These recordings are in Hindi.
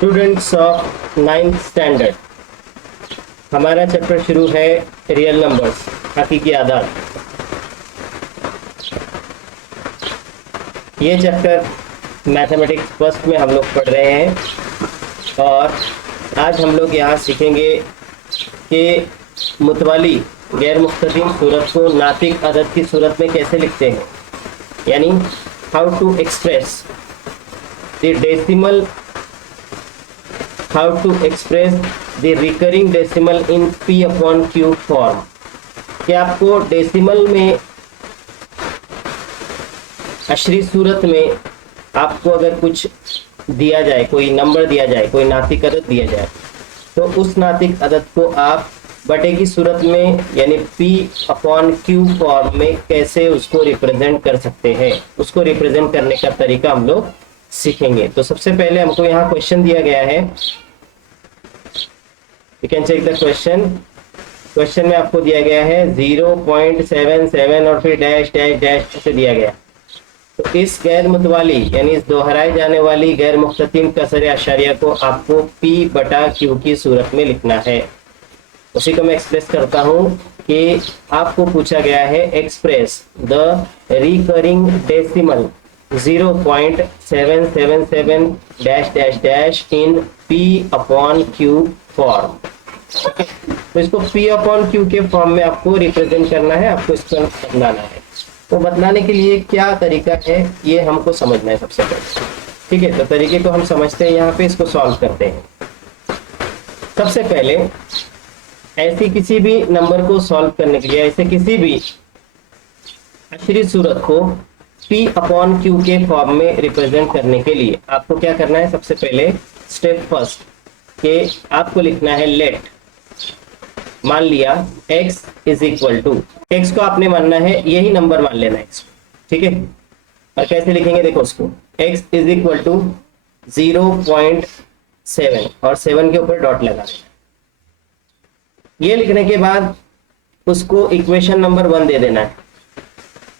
स्टूडेंट्स ऑफ 9th स्टैंडर्ड, हमारा चैप्टर शुरू है रियल नंबर्स, हकीकी आदाद। ये चैप्टर मैथमेटिक्स फर्स्ट में हम लोग पढ़ रहे हैं और आज हम लोग यहाँ सीखेंगे कि मुतवाली गैर मुख्ततिम सूरत को नातिक अदद की सूरत में कैसे लिखते हैं, यानी how to express the decimal, how to express the recurring decimal in p upon q form। कि आपको डेसिमल में अशरी सूरत में आपको अगर कुछ दिया जाए, कोई नंबर दिया जाए, कोई नातिक अदद दिया जाए, तो उस नातिक अदद को आप बटे की सूरत में यानी p अपॉन q फॉर्म में कैसे उसको रिप्रेजेंट कर सकते हैं, उसको रिप्रेजेंट करने का तरीका हम लोग सीखेंगे। तो सबसे पहले हमको यहाँ क्वेश्चन दिया गया है, you can check the question. Question में आपको दिया गया है 0.77 और फिर डैश डैश डैश ऐसे दिया गया। तो इस गैर मुतवाली यानी इस दोहराए जाने वाली गैर मुख्ततिम कसर अशारिया को आपको p बटा q की सूरत में लिखना है। उसी को मैं एक्सप्रेस करता हूँ कि आपको पूछा गया है express the recurring decimal 0.777 dash dash dash in p upon q form. तो इसको p अपॉन q के फॉर्म में आपको रिप्रेजेंट करना है, आपको इसको बदलाना है। तो बदलाने के लिए क्या तरीका है ये हमको समझना है सबसे पहले। ठीक है, तो तरीके को हम समझते हैं, यहाँ पे इसको सॉल्व करते हैं। सबसे पहले ऐसी किसी भी नंबर को सॉल्व करने के लिए, ऐसे किसी भी अशरी सूरत को p अपॉन q के फॉर्म में रिप्रेजेंट करने के लिए आपको क्या करना है, सबसे पहले स्टेप फर्स्ट कि आपको लिखना है लेट, मान लिया x is equal to, x को आपने मानना है यही नंबर मान लेना है x, ठीक है। और कैसे लिखेंगे देखो उसको, x इज इक्वल टू 0.7 और 7 के ऊपर डॉट लगा देना। ये लिखने के बाद उसको इक्वेशन नंबर 1 दे देना है,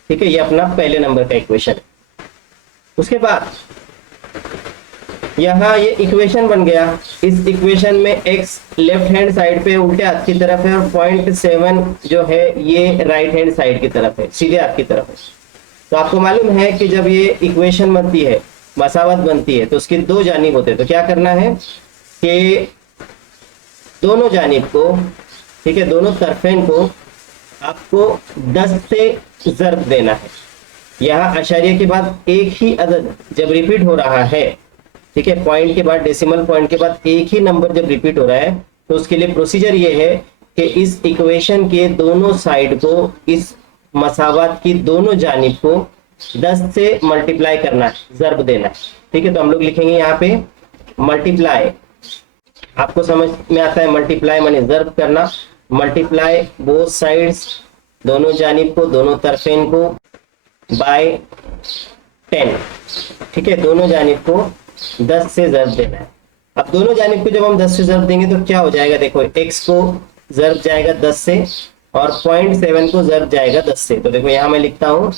ठीक है। ये अपना पहले नंबर का इक्वेशन है। उसके बाद यहाँ ये इक्वेशन बन गया। इस इक्वेशन में x लेफ्ट हैंड साइड पे उल्टे हाथ की तरफ है और 0.7 जो है ये राइट हैंड साइड की तरफ है, सीधे हाथ की तरफ है। तो आपको मालूम है कि जब ये इक्वेशन बनती है, मसावत बनती है, तो उसकी दो जानिब होते हैं। तो क्या करना है कि दोनों जानिब को, ठीक है, दोनों तरफेन को आपको 10 से ज़र्ब देना है। यहाँ अशारिया के बाद एक ही अदद जब रिपीट हो रहा है, ठीक है, पॉइंट के बाद, डेसिमल पॉइंट के बाद एक ही नंबर जब रिपीट हो रहा है, तो उसके लिए प्रोसीजर ये है कि इस इक्वेशन के दोनों साइड को, इस मसावत की दोनों जानिब को 10 से मल्टीप्लाई करना है, ज़र्ब देना है, ठीक है। तो हम लोग लिखेंगे यहाँ पे मल्टीप्लाई, आपको समझ में आता है मल्टीप्लाई माने ज़र्ब करना। मल्टीप्लाई बोथ साइड्स, दोनों जानिब को, दोनों तरफेन को बाय 10, ठीक है। दोनों जानिब को 10 से ज़र्ब देना है। अब दोनों जानिब को जब हम 10 से ज़र्ब देंगे तो क्या हो जाएगा, देखो x को ज़र्ब जाएगा 10 से और 0.7 को ज़र्ब जाएगा 10 से। तो देखो यहाँ मैं लिखता हूँ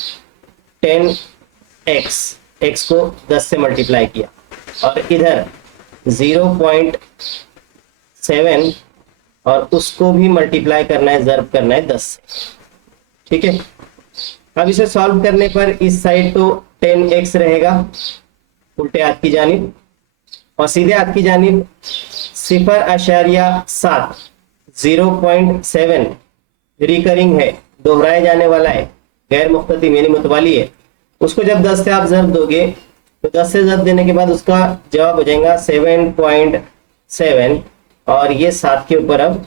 10x, x को 10 से मल्टीप्लाई किया और इधर 0.7 और उसको भी मल्टीप्लाई करना है, ज़र्ब करना है 10 से, ठीक है। अब इसे सॉल्व करने पर इस साइड तो 10x रहेगा उल्टे हाथ की जानिब और सीधे हाथ की जानिब 0.7 0.7 रिकरिंग है, दोहराए जाने वाला है, गैर मुख्ततिम यानी मुतवाली है। उसको जब 10 से आप ज़र्ब दोगे तो 10 से ज़र्ब देने के बाद उसका जवाब हो जाएगा 7.7 और ये 7 के ऊपर अब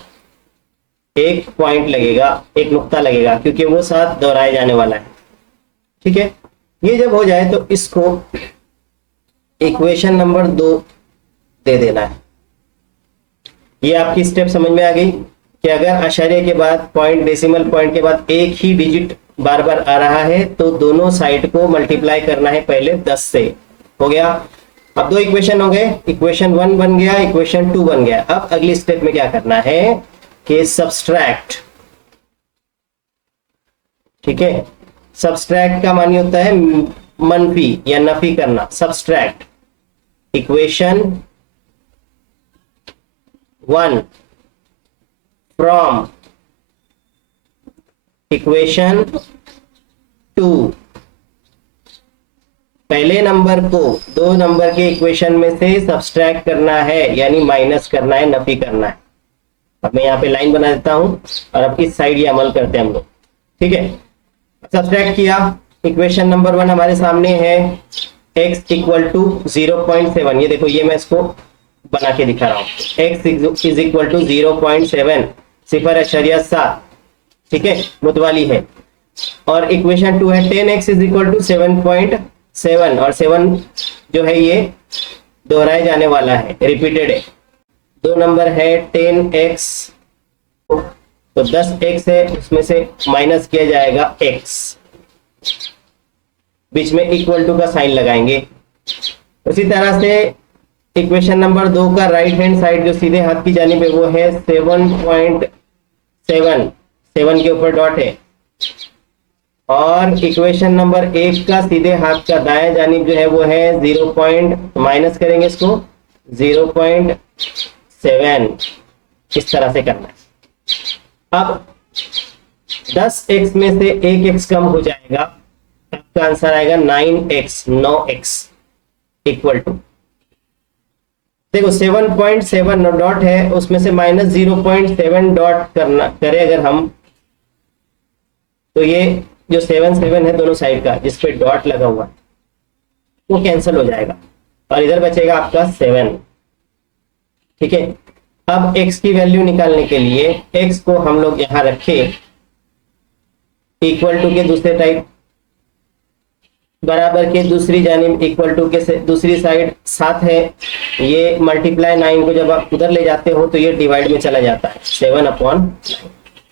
एक पॉइंट लगेगा, एक नुक्ता लगेगा, क्योंकि वो 7 दोहराए जाने वाला है, ठीक है। ये जब हो जाए तो इसको इक्वेशन नंबर 2 दे देना है। ये आपकी स्टेप समझ में आ गई कि अगर अशारिया के बाद पॉइंट, डेसिमल पॉइंट के बाद एक ही डिजिट बार बार आ रहा है तो दोनों साइड को मल्टीप्लाई करना है पहले 10 से। हो गया। अब दो इक्वेशन हो गए, इक्वेशन 1 बन गया, इक्वेशन 2 बन गया। अब अगली स्टेप में क्या करना है कि सब्सट्रैक्ट, ठीक है। सब्सट्रैक्ट का मानी होता है मनफी या नफी करना। Subtract equation 1 from equation 2। पहले नंबर को दो नंबर के इक्वेशन में से सब्सट्रैक्ट करना है, यानी माइनस करना है, नफी करना है। अब मैं यहाँ पे लाइन बना देता हूं और अब इस साइड ये अमल करते हैं हम लोग। ठीक है, सब्सट्रैक्ट किया। इक्वेशन नंबर 1 हमारे सामने है x इक्वल टू 0.7। ये देखो, ये मैं इसको बना के दिखा रहा हूँ। x is equal to 0.7, 0.7। ठीक है, मुतवाली है। और इक्वेशन 2 है 10x इज इक्वल टू 7.7, और 7 जो है ये दोहराए जाने वाला है, रिपीटेड है। दो नंबर है 10x, तो 10x है, उसमें से माइनस किया जाएगा x, बीच में इक्वल टू का साइन लगाएंगे। उसी तरह से इक्वेशन नंबर 2 का राइट हैंड साइड जो सीधे हाथ की जानिब है वो है 7.7, 7 के ऊपर डॉट है। और इक्वेशन नंबर 1 का सीधे हाथ का दाएं जानिब जो है वो है 0. माइनस करेंगे इसको 0.7, इस तरह से करना है। अब 10x में से 1x कम हो जाएगा, आपका आंसर आएगा 9x इक्वल टू, देखो 7.7 डॉट है, उसमें से माइनस 0.7 डॉट करना करे अगर हम, तो ये जो 7 है दोनों साइड का जिस पे डॉट लगा हुआ है वो कैंसिल हो जाएगा और इधर बचेगा आपका 7। ठीक है, अब x की वैल्यू निकालने के लिए x को हम लोग यहां रखे इक्वल टू के दूसरे टाइप, बराबर के दूसरी जानिब इक्वल टू के से दूसरी साइड 7 है। ये मल्टीप्लाई 9 को जब आप उधर ले जाते हो तो ये डिवाइड में चला जाता है 7/9।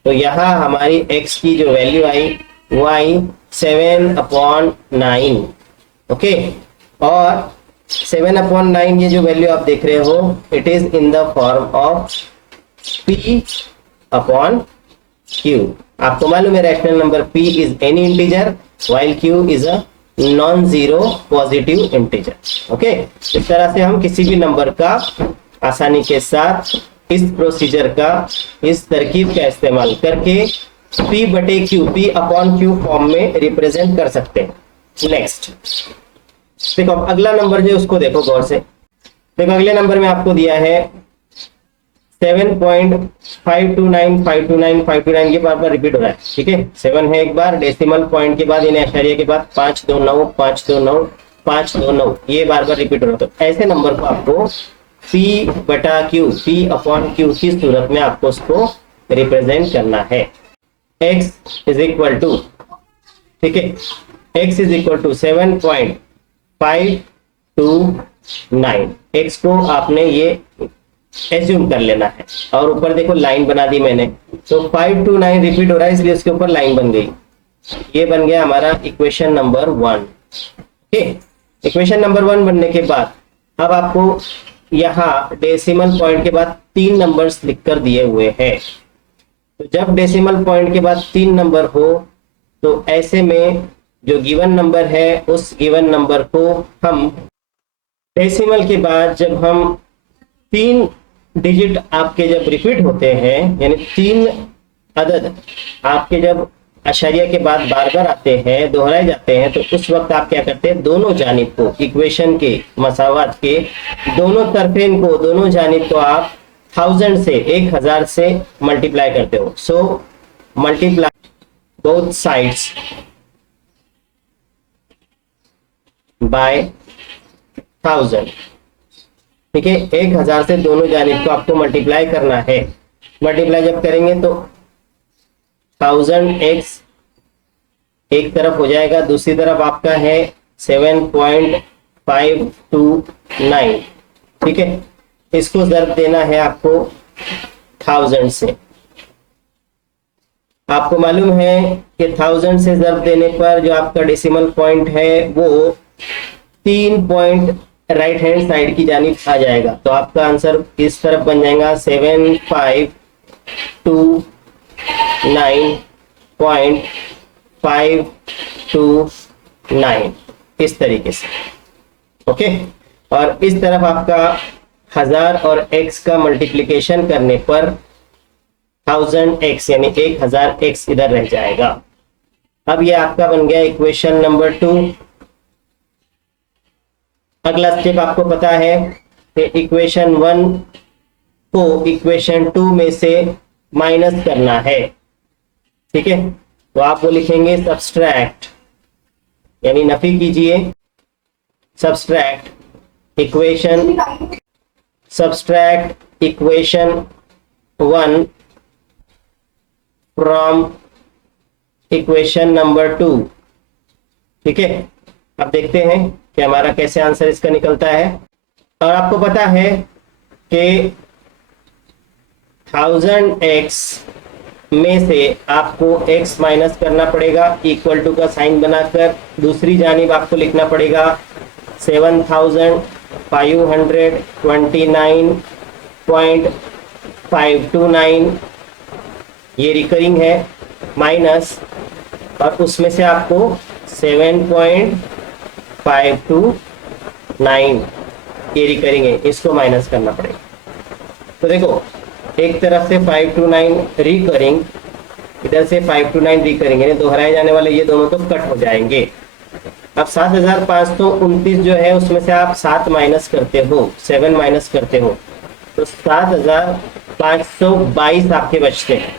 तो यहाँ हमारी x की जो वैल्यू आई वो आई 7/9। ओके, और 7/9 ये जो वैल्यू आप देख रहे हो, it is in the form of p/q। आपको मालूम है rational number p is any integer while q is a non zero positive integer. Okay, इस तरह से हम किसी भी नंबर का आसानी के साथ इस प्रोसीजर का, इस तरकीब का इस्तेमाल करके p/q, p/q फॉर्म में रिप्रेजेंट कर सकते हैं। नेक्स्ट देखो, अब अगला नंबर जो उसको देखो गौर से। देखो अगले नंबर में आपको दिया है 7.529 ये बार बार रिपीट हो रहा है। ठीक है, 7 है एक बार, डेसिमल पॉइंट के बाद यानी अशरिया के बाद 529 529 529 ये बार बार रिपीट हो रहा है। तो ऐसे नंबर को आपको p/q, p/q की सूरत में आपको उसको रिप्रेजेंट करना है। x इज इक्वल टू, ठीक है, x is equal to 7.529। x को आपने ये एज्यूम कर लेना है और ऊपर देखो लाइन बना दी मैंने, तो 529 रिपीट हो रहा है इसलिए उसके ऊपर लाइन बन गई। ये बन गया हमारा equation number 1। Okay, equation number 1 बनने के बाद अब आपको यहाँ डेसिमल पॉइंट के बाद 3 नंबर्स लिखकर दिए हुए हैं। तो जब डेसिमल पॉइंट के बाद 3 नंबर हो तो ऐसे में जो गिवन नंबर है उस गिवन नंबर को हम डेसिमल के बाद जब हम 3 डिजिट आपके जब रिपीट होते हैं, यानी 3 अदद आपके जब अशरिया के बाद बार बार आते हैं, दोहराए जाते हैं, तो उस वक्त आप क्या करते हैं, दोनों जानिब को इक्वेशन के मसावत के दोनों तरफेन को, दोनों जानिब को आप 1000 से मल्टीप्लाई करते हो। So multiply both sides by 1000। ठीक है, 1000 से दोनों जानिब को आपको मल्टीप्लाई करना है। मल्टीप्लाई जब करेंगे तो 1000x एक तरफ हो जाएगा, दूसरी तरफ आपका है 7.529। ठीक है, इसको ज़र्ब देना है आपको 1000 से। आपको मालूम है कि 1000 से ज़र्ब देने पर जो आपका डेसिमल पॉइंट है वो 3 पॉइंट राइट हैंड साइड की जानिब आ जाएगा। तो आपका आंसर इस तरफ बन जाएगा 7.529 इस तरीके से। ओके, और इस तरफ आपका 1000 और x का मल्टीप्लिकेशन करने पर 1000x यानी 1000x इधर रह जाएगा। अब ये आपका बन गया इक्वेशन नंबर 2। अगला स्टेप आपको पता है कि इक्वेशन 1 को इक्वेशन 2 में से माइनस करना है। ठीक है, तो आप वो लिखेंगे सब्सट्रैक्ट यानी नफी कीजिए, subtract equation 1 from equation number 2। ठीक है, अब देखते हैं कि हमारा कैसे आंसर इसका निकलता है। और आपको पता है कि 1000x में से आपको x माइनस करना पड़ेगा, इक्वल टू का साइन बनाकर दूसरी जानिब आपको लिखना पड़ेगा 7529.529 ये रिकरिंग है, माइनस और उसमें से आपको 7.529 ये रिकरिंग है, इसको माइनस करना पड़ेगा। तो देखो, एक तरफ से 529 रिकरिंग, इधर से 529 रिकरिंग, यानी दोहराए जाने वाले ये दोनों तो कट हो जाएंगे। अब 7529 जो है उसमें से आप 7 माइनस करते हो, 7 माइनस करते हो, तो 7522 आपके बचते हैं।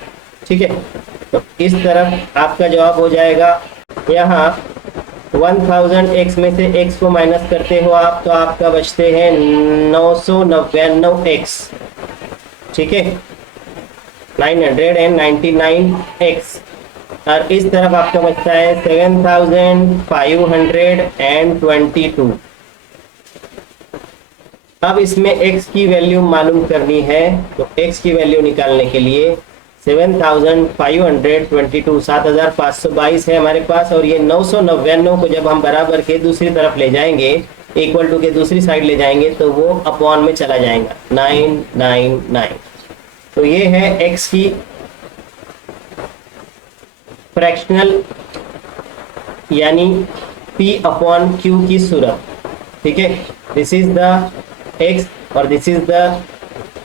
ठीक है, तो इस तरफ आपका जवाब हो जाएगा। यहाँ 1000x में से x को माइनस करते हो आप, तो आपका बचते हैं 999x। ठीक है, 999x। और इस तरफ आपका बचता है 7522। अब इसमें x की वैल्यू मालूम करनी है, तो x की वैल्यू निकालने के लिए 7522 7522 है हमारे पास, और ये 999 को जब हम बराबर के दूसरी तरफ ले जाएंगे, इक्वल टू के दूसरी साइड ले जाएंगे, तो वो अपॉन में चला जाएगा 999। तो ये है x की फ्रैक्शनल यानी p अपॉन q की सूरत। ठीक है, दिस इज द x और this is the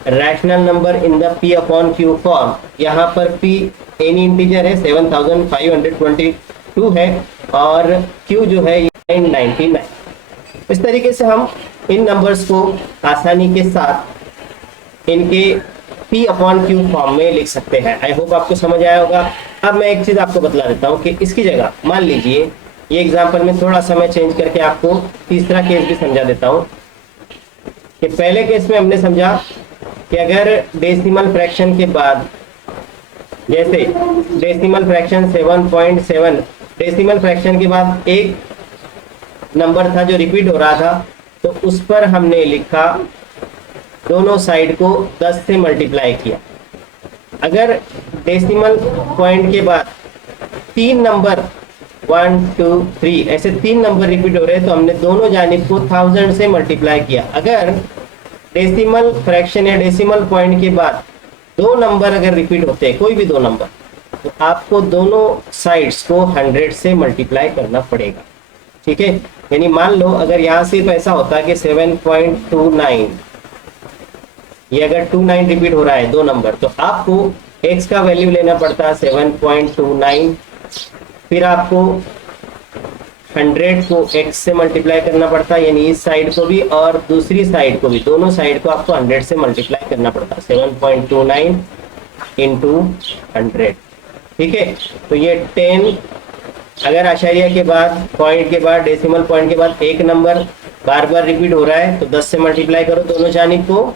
rational number in the p upon q form. यहाँ पर p एनी इंटीजर है, 7522 है, और q जो है 999। इस तरीके से हम इन नंबर्स को आसानी के साथ इनके p अपॉन q फॉर्म में लिख सकते हैं। आई होप आपको समझ आया होगा। अब मैं एक चीज आपको बतला देता हूँ कि इसकी जगह मान लीजिए, ये एग्जाम्पल में थोड़ा सा मैं चेंज करके आपको तीसरा केस भी समझा देता हूँ। कि पहले केस में हमने समझा कि अगर डेसिमल फ्रैक्शन के बाद, जैसे डेसिमल फ्रैक्शन 7.7, डेसिमल फ्रैक्शन के बाद एक नंबर था जो रिपीट हो रहा था, तो उस पर हमने लिखा दोनों साइड को 10 से मल्टीप्लाई किया। अगर डेसिमल पॉइंट के बाद 3 नंबर 1 2 3 ऐसे 3 नंबर रिपीट हो रहे हैं, तो हमने दोनों जानिब को 1000 से मल्टीप्लाई किया। अगर डेसिमल फ्रैक्शन या डेसिमल पॉइंट के बाद 2 नंबर अगर रिपीट होते हैं, कोई भी 2 नंबर, तो आपको दोनों साइड्स को 100 से मल्टीप्लाई करना पड़ेगा। ठीक है, यानी मान लो अगर यहाँ सिर्फ ऐसा होता कि 7.29, ये अगर 29 रिपीट हो रहा है 2 नंबर, तो आपको x का वैल्यू लेना पड़ता 7.29, फिर आपको 100 को x से मल्टीप्लाई करना पड़ता, यानी इस साइड को भी और दूसरी साइड को भी, दोनों साइड को आपको 100 से मल्टीप्लाई करना पड़ता, 7.29 इंटू 100। ठीक है, तो ये 10, अगर आशारिया के बाद, पॉइंट के बाद, डेसिमल पॉइंट के बाद एक नंबर बार बार रिपीट हो रहा है, तो 10 से मल्टीप्लाई करो दोनों जानिब को।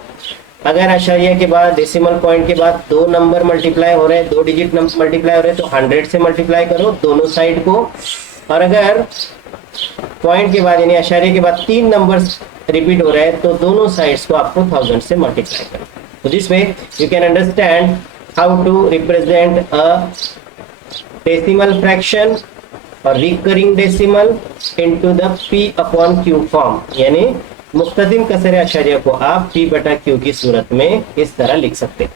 अगर आशारिया के बाद, डेसिमल पॉइंट के बाद 2 नंबर मल्टीप्लाई हो रहे हैं, 2 डिजिट नंबर मल्टीप्लाई हो रहे हैं, तो 100 से मल्टीप्लाई करो दोनों साइड को। और अगर पॉइंट के बाद यानी आशारिया के बाद 3 नंबर्स रिपीट हो रहे हैं, तो दोनों साइड्स को आपको 1000 से मल्टीप्लाई करो। तो this way you can understand how to represent a decimal fraction और recurring decimal into the p upon q form, यानी मुख्तदिम कसर अशरिया को आप p बटा q की सूरत में इस तरह लिख सकते हैं।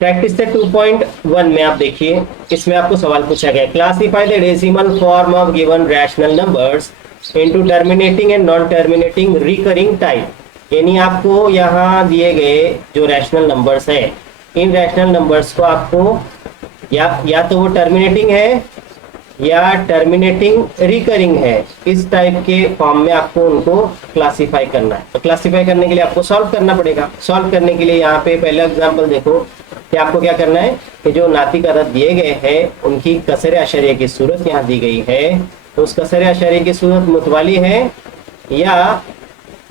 प्रैक्टिस से 2.1 में आप देखिए, इसमें आपको सवाल पूछा गया, classify the decimal form of given rational numbers into terminating and non terminating recurring type, यानी आपको यहाँ दिए गए जो रैशनल नंबर्स है, इन रैशनल नंबर्स को आपको या तो वो टर्मिनेटिंग है या टर्मिनेटिंग रिकरिंग है, इस टाइप के फॉर्म में आपको उनको क्लासिफाई करना है। तो क्लासिफाई करने के लिए आपको सॉल्व करना पड़ेगा। सॉल्व करने के लिए यहाँ पे पहला एग्जांपल देखो कि आपको क्या करना है कि जो नातिक अदद दिए गए हैं उनकी कसरे अशरिया की सूरत यहाँ दी गई है, तो उस कसरे अशरिया की सूरत मुतवाली है या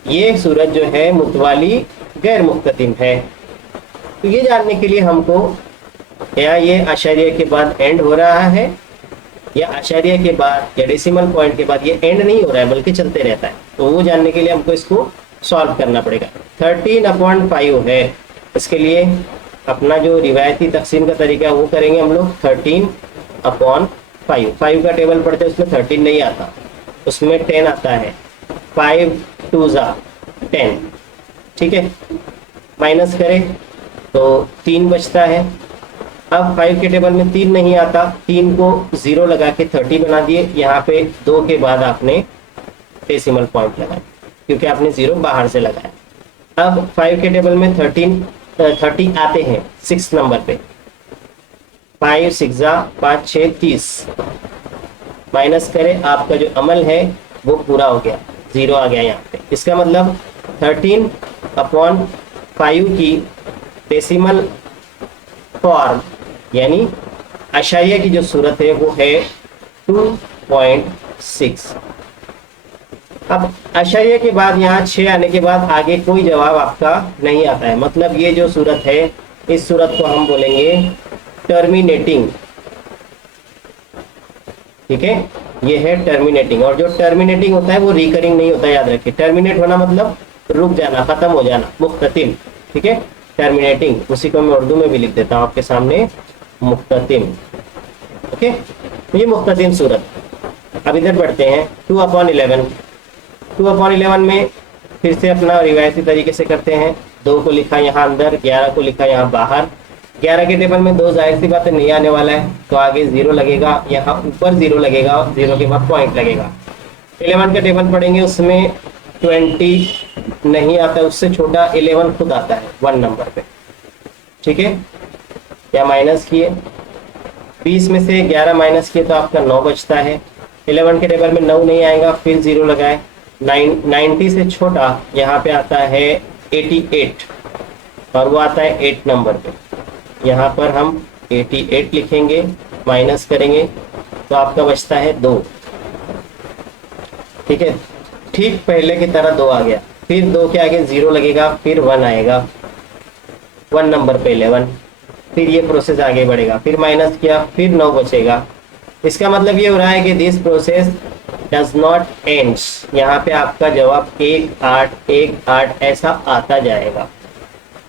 ये सूरत जो है मुतवाली गैर मुख्ततिम है। तो ये जानने के लिए हमको या ये अशरिया के बाद एंड हो रहा है या अशरिया के बाद या डेसिमल पॉइंट के बाद ये एंड नहीं हो रहा है बल्कि चलते रहता है, तो वो जानने के लिए हमको इसको सॉल्व करना पड़ेगा। 13/5 है, इसके लिए अपना जो रिवायती तकसीम का तरीका है वो करेंगे हम लोग। 13/5 5 का टेबल पढ़ते हैं उसमें 13 नहीं आता, उसमें 10 आता है। 5 2 10, ठीक है। माइनस करें तो 3 बचता है। अब 5 के टेबल में 3 नहीं आता, 3 को 0 लगा के 30 बना दिए। यहाँ पे 2 के बाद आपने डेसिमल पॉइंट लगाया क्योंकि आपने 0 बाहर से लगाया। अब 5 के टेबल में 30 आते हैं 6 नंबर पे। 5 6 5 6 30, माइनस करें, आपका जो अमल है वो पूरा हो गया, 0 आ गया यहाँ पे। इसका मतलब 13/5 की डेसिमल फॉर्म यानी अशारिया की जो सूरत है वो है 2.6। अब अशारिया के बाद यहाँ 6 आने के बाद आगे कोई जवाब आपका नहीं आता है, मतलब ये जो सूरत है इस सूरत को हम बोलेंगे टर्मिनेटिंग, ठीक है। ये है टर्मिनेटिंग, और जो टर्मिनेटिंग होता है वो रिकरिंग नहीं होता, याद रखिए। टर्मिनेट होना मतलब रुक जाना, खत्म हो जाना, मुख्ततिम, ठीक है। टर्मिनेटिंग, उसी को मैं उर्दू में भी लिख देता हूँ आपके सामने, मुख्ततिम, ओके। तो ये मुख्ततिम सूरत। अब इधर बढ़ते हैं 2/11। 2/11 में फिर से अपना रिवायती तरीके से करते हैं। 2 को लिखा यहाँ अंदर, 11 को लिखा यहाँ बाहर। 11 के टेबल में 2 जाहिर सी बात है नहीं आने वाला है, तो आगे 0 लगेगा, यहाँ ऊपर 0 लगेगा, 0 के बाद पॉइंट लगेगा। 11 का टेबल पढ़ेंगे, उसमें 20 नहीं आता, उससे छोटा 11 खुद आता है 1 नंबर पे, ठीक है। या माइनस किए, 20 में से 11 माइनस किए तो आपका 9 बचता है। 11 के टेबल में 9 नहीं आएगा, फिर 0 लगाए। 90 से छोटा यहाँ पे आता है 88 और वो आता है 8 नंबर पे। यहाँ पर हम 88 लिखेंगे, माइनस करेंगे तो आपका बचता है 2, ठीक है। ठीक पहले की तरह 2 आ गया, फिर 2 के आगे 0 लगेगा, फिर 1 आएगा, 1 नंबर पे 11, फिर ये प्रोसेस आगे बढ़ेगा, फिर माइनस किया, फिर 9 बचेगा। इसका मतलब ये हो रहा है कि this process does not ends. यहाँ पे आपका जवाब 1 8 1 8 ऐसा आता जाएगा।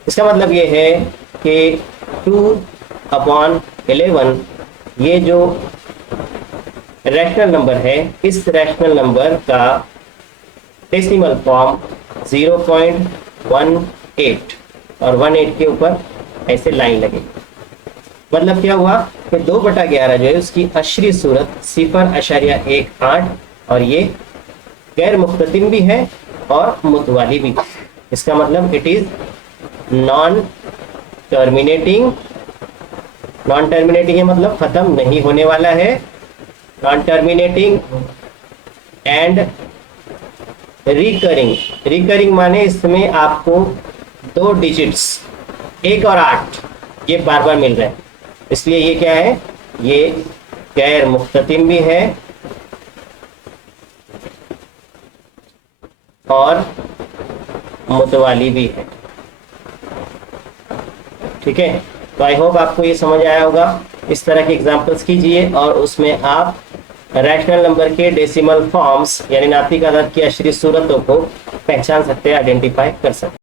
इसका मतलब ये है कि 2/11 ये जो रैशनल नंबर है, इस रैशनल नंबर का डेसिमल फॉर्म 0.18 और 18 के ऊपर ऐसे लाइन लगेगी। मतलब क्या हुआ कि 2/11 जो है उसकी अशरी सूरत 0.18 और ये गैर मुख्ततिम भी है और मुतवाली भी। इसका मतलब it is non terminating. Non terminating है मतलब खत्म नहीं होने वाला है, non terminating and recurring. Recurring माने इसमें आपको 2 डिजिट्स 1 और 8 ये बार बार मिल रहे हैं, इसलिए ये क्या है, ये गैर मुख्ततिम भी है और मुतवाली भी है, ठीक है। तो आई होप आपको ये समझ आया होगा। इस तरह के एग्जांपल्स कीजिए और उसमें आप रैशनल नंबर के डेसिमल फॉर्म्स यानी नातिक अदद की अशरी सूरतों को पहचान सकते हैं, आइडेंटिफाई कर सकते हैं।